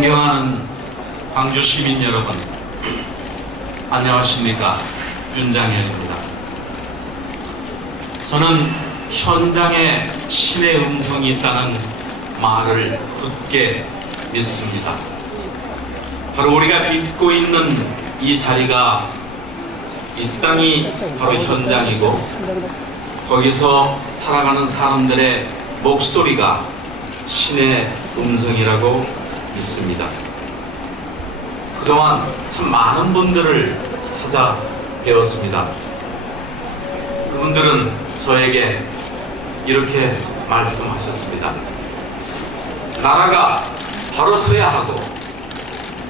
존경하는 광주 시민 여러분, 안녕하십니까. 윤장현입니다. 저는 현장에 신의 음성이 있다는 말을 굳게 믿습니다. 바로 우리가 믿고 있는 이 자리가 이 땅이 바로 현장이고 거기서 살아가는 사람들의 목소리가 신의 음성이라고 믿습니다. 그동안 참 많은 분들을 찾아 뵈었습니다. 그분들은 저에게 이렇게 말씀하셨습니다. 나라가 바로 서야 하고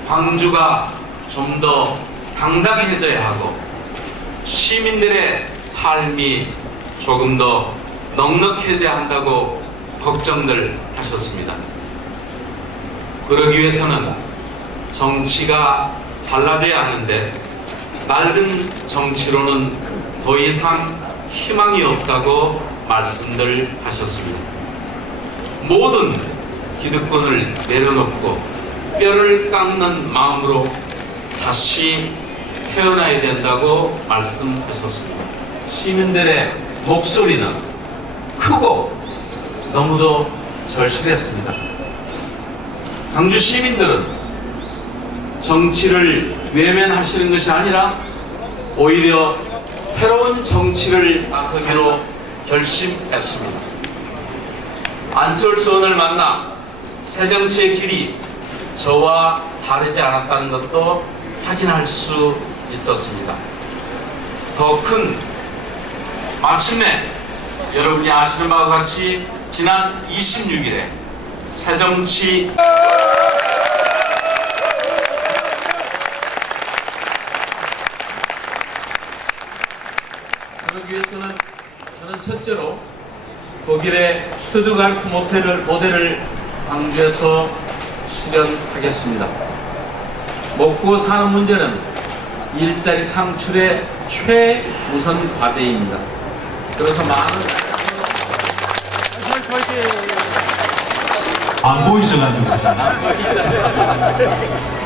광주가 좀 더 당당해져야 하고 시민들의 삶이 조금 더 넉넉해져야 한다고 걱정들 하셨습니다. 그러기 위해서는 정치가 달라져야 하는데 낡은 정치로는 더 이상 희망이 없다고 말씀들 하셨습니다. 모든 기득권을 내려놓고 뼈를 깎는 마음으로 다시 태어나야 된다고 말씀하셨습니다. 시민들의 목소리는 크고 너무도 절실했습니다. 광주 시민들은 정치를 외면하시는 것이 아니라 오히려 새로운 정치를 나서기로 결심했습니다. 안철수 의원을 만나 새 정치의 길이 저와 다르지 않았다는 것도 확인할 수 있었습니다. 더 큰 마침내 여러분이 아시는 바와 같이 지난 26일에 새정치 그러기 위해서는 저는 첫째로 독일의 슈트드가르트 모델을, 모델을 광주에서 실현하겠습니다. 먹고 사는 문제는 일자리 창출의 최우선 과제입니다. 그래서 많은 안 보이셔가지고.